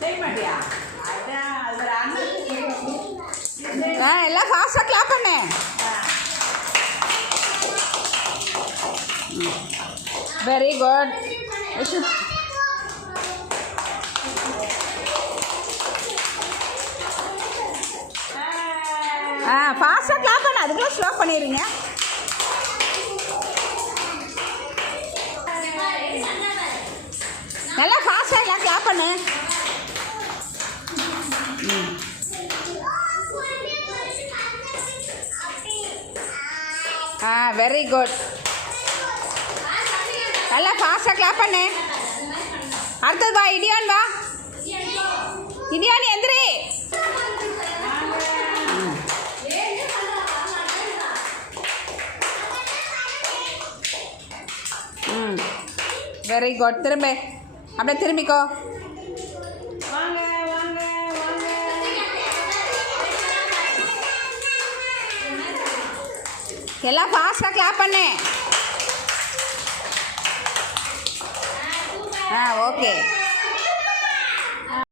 செய்ய மாட்டியா ஆ எல்லாம் ஃபாஸ்ட்டாக கிளாப் பண்ணு வெரி குட் ஆ ஃபாஸ்ட்டாக கிளாப் பண்ணு. அதுக்குள்ளே ஸ்லோ பண்ணிடுங்க நல்லா ஃபாஸ்ட்டாக எல்லாம் கிளாப் பண்ணு. ஆ வெரி குட் நல்லா ஃபாஸ்ட்டாக கிளாப் பண்ணு. அடுத்தது வா இடியான் வா. இடியான் எந்திரி. ம். வெரி குட் திரும்ப. அப்படியே திரும்பிக்கோ. வாங்க வாங்க. எல்லாம் ஃபாஸ்ட்டாக கிளாப் பண்ணு. ஆ ஓகே